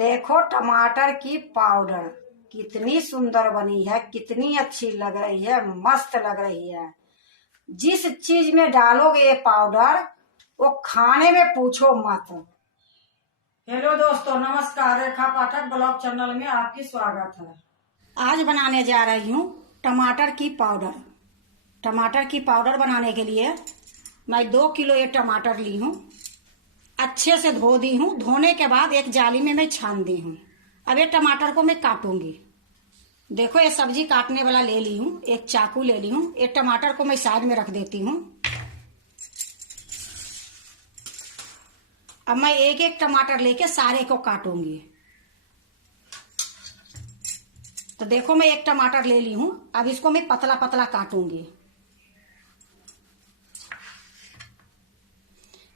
देखो टमाटर की पाउडर कितनी सुंदर बनी है, कितनी अच्छी लग रही है, मस्त लग रही है। जिस चीज में डालोगे ये पाउडर वो खाने में पूछो मत। हेलो दोस्तों, नमस्कार। रेखा पाठक ब्लॉग चैनल में आपकी स्वागत है। आज बनाने जा रही हूँ टमाटर की पाउडर। टमाटर की पाउडर बनाने के लिए मैं 2 किलो ये टमाटर ली हूँ। अच्छे से धो दी हूँ। धोने के बाद एक जाली में मैं छान दी हूँ। अब ये टमाटर को मैं काटूंगी। देखो ये सब्जी काटने वाला ले ली हूँ, एक चाकू ले ली हूँ। ये टमाटर को मैं साइड में रख देती हूँ। अब मैं एक एक टमाटर लेके सारे को काटूंगी। तो देखो मैं एक टमाटर ले ली हूँ। अब इसको मैं पतला पतला काटूंगी।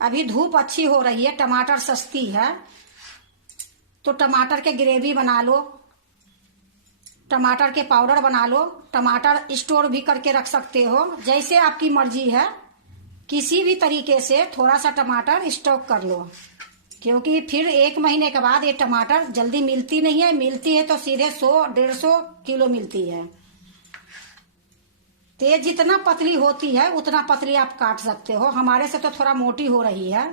अभी धूप अच्छी हो रही है, टमाटर सस्ती है, तो टमाटर के ग्रेवी बना लो, टमाटर के पाउडर बना लो। टमाटर स्टोर भी करके रख सकते हो, जैसे आपकी मर्जी है। किसी भी तरीके से थोड़ा सा टमाटर स्टॉक कर लो, क्योंकि फिर 1 महीने के बाद ये टमाटर जल्दी मिलती नहीं है। मिलती है तो सीधे 100-150 किलो मिलती है। तो ये जितना पतली होती है उतना पतली आप काट सकते हो। हमारे से तो थोड़ा मोटी हो रही है,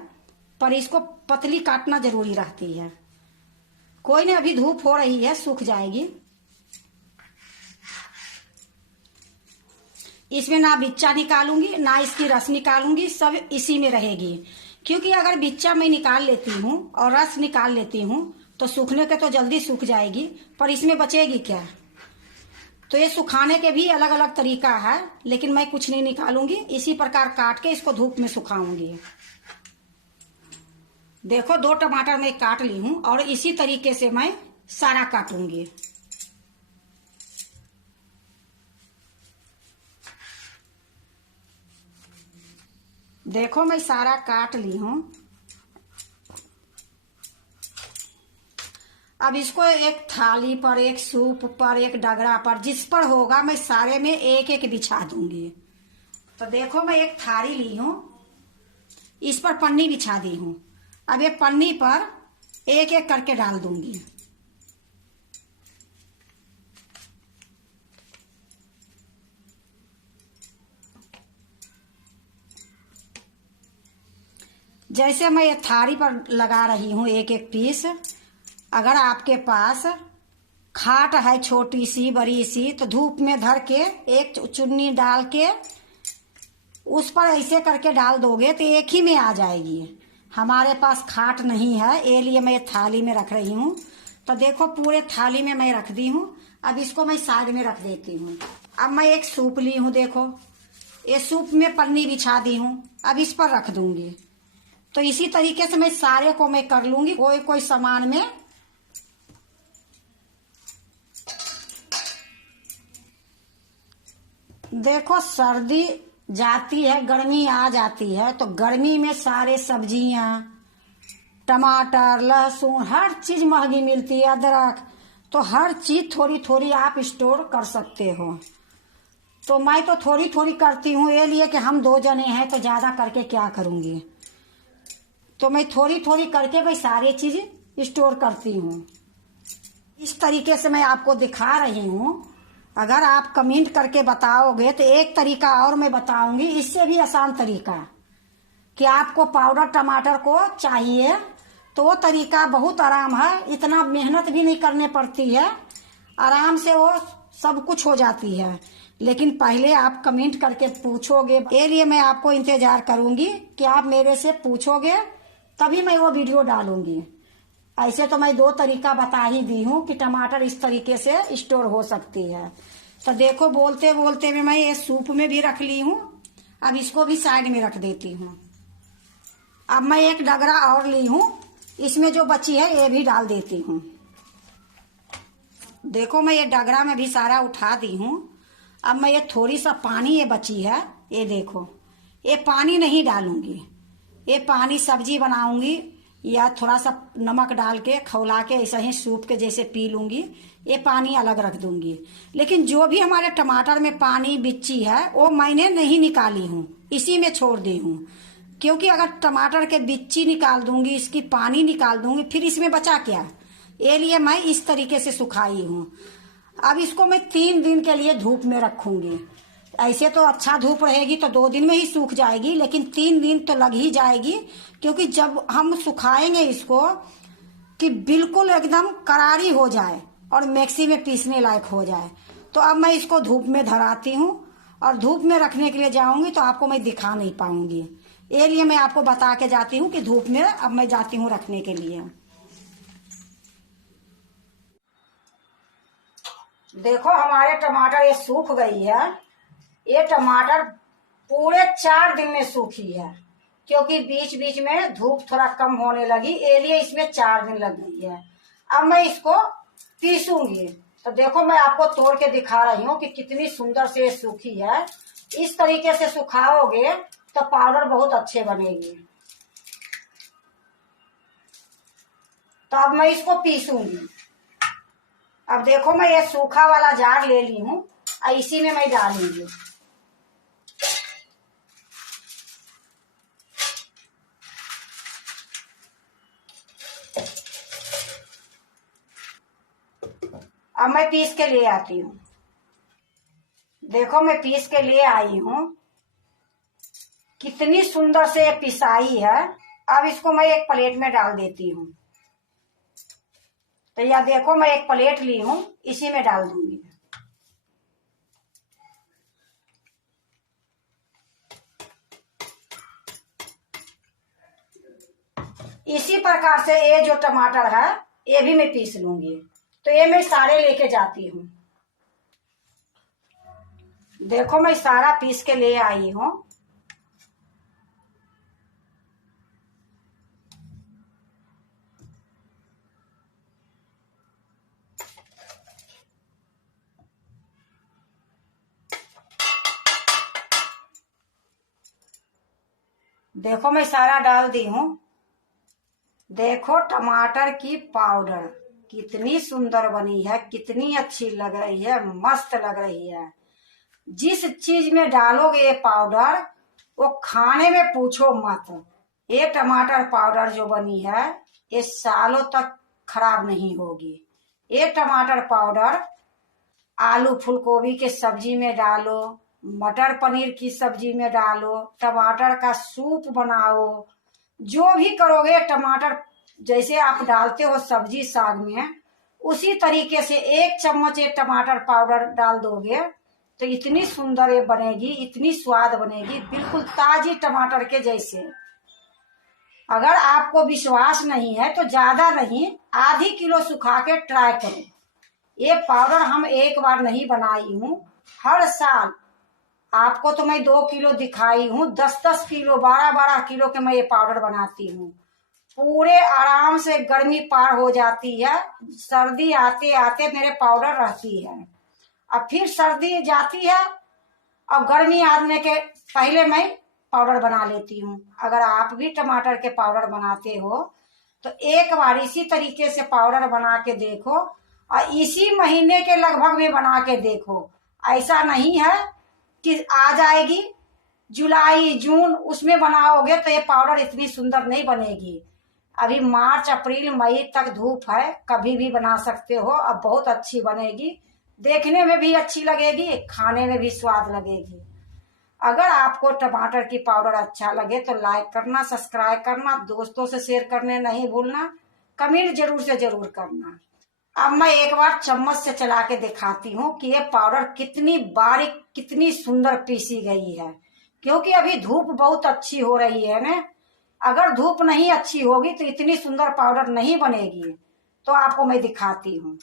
पर इसको पतली काटना जरूरी रहती है। कोई नहीं, अभी धूप हो रही है, सूख जाएगी। इसमें ना बिच्चा निकालूंगी ना इसकी रस निकालूंगी, सब इसी में रहेगी। क्योंकि अगर बिच्चा मैं निकाल लेती हूँ और रस निकाल लेती हूँ तो सूखने के तो जल्दी सूख जाएगी, पर इसमें बचेगी क्या। तो ये सुखाने के भी अलग अलग तरीका है, लेकिन मैं कुछ नहीं निकालूंगी। इसी प्रकार काट के इसको धूप में सुखाऊंगी। देखो 2 टमाटर मैं काट ली हूं और इसी तरीके से मैं सारा काटूंगी। देखो मैं सारा काट ली हूं। अब इसको एक थाली पर, एक सूप पर, एक डगरा पर, जिस पर होगा मैं सारे में एक एक बिछा दूंगी। तो देखो मैं एक थाली ली हूं, इस पर पन्नी बिछा दी हूं। अब ये पन्नी पर एक एक करके डाल दूंगी। जैसे मैं ये थाली पर लगा रही हूं एक एक पीस। अगर आपके पास खाट है छोटी सी बड़ी सी, तो धूप में धर के एक चुन्नी डाल के उस पर ऐसे करके डाल दोगे तो एक ही में आ जाएगी। हमारे पास खाट नहीं है, ये लिए मैं थाली में रख रही हूँ। तो देखो पूरे थाली में मैं रख दी हूँ। अब इसको मैं साइड में रख देती हूँ। अब मैं एक सूप ली हूँ। देखो ये सूप में पन्नी बिछा दी हूँ। अब इस पर रख दूंगी। तो इसी तरीके से मैं सारे को मैं कर लूंगी, कोई कोई सामान में। देखो सर्दी जाती है, गर्मी आ जाती है, तो गर्मी में सारे सब्जियां, टमाटर, लहसुन, हर चीज महंगी मिलती है, अदरक, तो हर चीज थोड़ी थोड़ी आप स्टोर कर सकते हो। तो मैं तो थोड़ी थोड़ी करती हूँ, ये लिए कि हम 2 जने हैं तो ज्यादा करके क्या करूंगी। तो मैं थोड़ी थोड़ी करके भाई सारी चीज स्टोर करती हूँ। इस तरीके से मैं आपको दिखा रही हूँ। अगर आप कमेंट करके बताओगे तो एक तरीका और मैं बताऊंगी, इससे भी आसान तरीका, कि आपको पाउडर टमाटर को चाहिए तो वो तरीका बहुत आराम है। इतना मेहनत भी नहीं करने पड़ती है, आराम से वो सब कुछ हो जाती है। लेकिन पहले आप कमेंट करके पूछोगे, ये लिए मैं आपको इंतजार करूंगी कि आप मेरे से पूछोगे, तभी मैं वो वीडियो डालूंगी। ऐसे तो मैं 2 तरीका बता ही दी हूँ कि टमाटर इस तरीके से स्टोर हो सकती है। तो देखो बोलते बोलते में मैं ये सूप में भी रख ली हूँ। अब इसको भी साइड में रख देती हूँ। अब मैं एक डगरा और ली हूँ, इसमें जो बची है ये भी डाल देती हूँ। देखो मैं ये डगरा में भी सारा उठा दी हूँ। अब मैं ये थोड़ी सा पानी ये बची है, ये देखो, ये पानी नहीं डालूंगी। ये पानी सब्जी बनाऊंगी या थोड़ा सा नमक डाल के खौला के ऐसा ही सूप के जैसे पी लूंगी। ये पानी अलग रख दूंगी। लेकिन जो भी हमारे टमाटर में पानी बिच्ची है वो मैंने नहीं निकाली हूँ, इसी में छोड़ दी हूँ। क्योंकि अगर टमाटर के बिच्ची निकाल दूंगी, इसकी पानी निकाल दूंगी, फिर इसमें बचा क्या। ये लिए मैं इस तरीके से सुखाई हूँ। अब इसको मैं 3 दिन के लिए धूप में रखूंगी। ऐसे तो अच्छा धूप रहेगी तो 2 दिन में ही सूख जाएगी, लेकिन 3 दिन तो लग ही जाएगी, क्योंकि जब हम सुखाएंगे इसको कि बिल्कुल एकदम करारी हो जाए और मिक्सी में पीसने लायक हो जाए, तो अब मैं इसको धूप में धराती हूँ और धूप में रखने के लिए जाऊंगी तो आपको मैं दिखा नहीं पाऊंगी। ये लिए मैं आपको बता के जाती हूँ कि धूप में अब मैं जाती हूँ रखने के लिए। देखो हमारे टमाटर ये सूख गई है। ये टमाटर पूरे 4 दिन में सूखी है, क्योंकि बीच बीच में धूप थोड़ा कम होने लगी, ये लिए इसमें 4 दिन लग गई है। अब मैं इसको पीसूंगी। तो देखो मैं आपको तोड़ के दिखा रही हूँ कि कितनी सुंदर से सूखी है। इस तरीके से सुखाओगे तो पाउडर बहुत अच्छे बनेगी। तो अब मैं इसको पीसूंगी। अब देखो मैं ये सूखा वाला जार ले ली हूँ, इसी में मैं डालूंगी। अब मैं पीस के ले आती हूँ। देखो मैं पीस के ले आई हूँ, कितनी सुंदर से पिसाई है। अब इसको मैं एक प्लेट में डाल देती हूँ। तो यह देखो मैं एक प्लेट ली हूँ, इसी में डाल दूंगी। इसी प्रकार से ये जो टमाटर है ये भी मैं पीस लूंगी। तो ये मैं सारे लेके जाती हूँ। देखो मैं सारा पीस के ले आई हूँ। देखो मैं सारा डाल दी हूँ। देखो टमाटर की पाउडर कितनी सुंदर बनी है, कितनी अच्छी लग रही है, मस्त लग रही है। जिस चीज में डालोगे ये पाउडर वो खाने में पूछो मत। ये टमाटर पाउडर जो बनी है ये सालों तक खराब नहीं होगी। ये टमाटर पाउडर आलू फूलगोभी के सब्जी में डालो, मटर पनीर की सब्जी में डालो, टमाटर का सूप बनाओ, जो भी करोगे टमाटर जैसे आप डालते हो सब्जी साग में, उसी तरीके से 1 चम्मच ये टमाटर पाउडर डाल दोगे तो इतनी सुंदर ये बनेगी, इतनी स्वाद बनेगी, बिल्कुल ताजी टमाटर के जैसे। अगर आपको विश्वास नहीं है तो ज्यादा नहीं, आधी किलो सुखा के ट्राई करो। ये पाउडर हम एक बार नहीं बनाई हूँ, हर साल आपको तो मैं 2 किलो दिखाई हूँ, 10-10 किलो 12-12 किलो के मैं ये पाउडर बनाती हूँ। पूरे आराम से गर्मी पार हो जाती है, सर्दी आते आते मेरे पाउडर रहती है। अब फिर सर्दी जाती है और गर्मी आने के पहले मैं पाउडर बना लेती हूँ। अगर आप भी टमाटर के पाउडर बनाते हो तो एक बार इसी तरीके से पाउडर बना के देखो और इसी महीने के लगभग में बना के देखो। ऐसा नहीं है कि आ जाएगी जुलाई जून उसमें बनाओगे तो ये पाउडर इतनी सुंदर नहीं बनेगी। अभी मार्च अप्रैल मई तक धूप है, कभी भी बना सकते हो। अब बहुत अच्छी बनेगी, देखने में भी अच्छी लगेगी, खाने में भी स्वाद लगेगी। अगर आपको टमाटर की पाउडर अच्छा लगे तो लाइक करना, सब्सक्राइब करना, दोस्तों से शेयर करने नहीं भूलना, कमेंट जरूर से जरूर करना। अब मैं एक बार चम्मच से चला के दिखाती हूँ कि ये पाउडर कितनी बारीक कितनी सुंदर पीसी गई है, क्योंकि अभी धूप बहुत अच्छी हो रही है ना। अगर धूप नहीं अच्छी होगी तो इतनी सुंदर पाउडर नहीं बनेगी। तो आपको मैं दिखाती हूँ।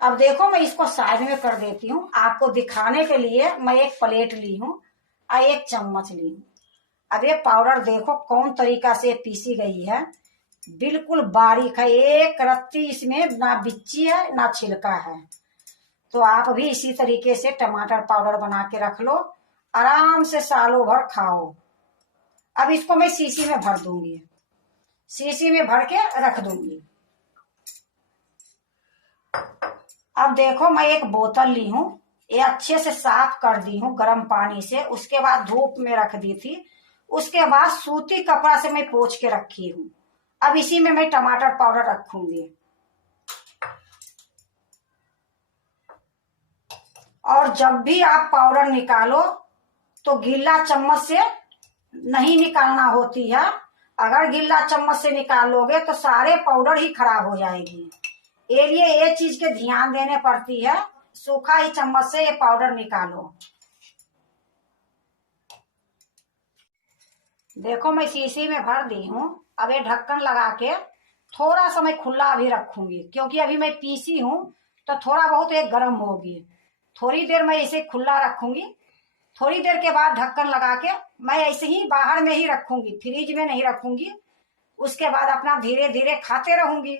अब देखो मैं इसको साइड में कर देती हूँ, आपको दिखाने के लिए मैं एक प्लेट ली हूँ और 1 चम्मच ली हूँ। अब ये पाउडर देखो कौन तरीका से पीसी गई है, बिल्कुल बारीक है, एक रत्ती इसमें ना बिच्ची है ना छिलका है। तो आप भी इसी तरीके से टमाटर पाउडर बना के रख लो, आराम से सालों भर खाओ। अब इसको मैं शीशी में भर दूंगी, शीशी में भर के रख दूंगी। अब देखो मैं एक बोतल ली हूँ, ये अच्छे से साफ कर दी हूँ गर्म पानी से, उसके बाद धूप में रख दी थी, उसके बाद सूती कपड़ा से मैं पोंछ के रखी हूँ। अब इसी में मैं टमाटर पाउडर रखूंगी। और जब भी आप पाउडर निकालो तो गीला चम्मच से नहीं निकालना होती है। अगर गीला चम्मच से निकालोगे तो सारे पाउडर ही खराब हो जाएगी। ये लिए ये चीज के ध्यान देने पड़ती है। सूखा ही चम्मच से ये पाउडर निकालो। देखो मैं शीशी में भर दी हूँ। अब ये ढक्कन लगा के थोड़ा सा मैं खुला अभी रखूंगी, क्योंकि अभी मैं पीसी हूँ तो थोड़ा बहुत ये गर्म होगी। थोड़ी देर मैं इसे खुला रखूंगी। थोड़ी देर के बाद ढक्कन लगा के मैं ऐसे ही बाहर में ही रखूंगी, फ्रिज में नहीं रखूंगी। उसके बाद अपना धीरे धीरे खाते रहूंगी।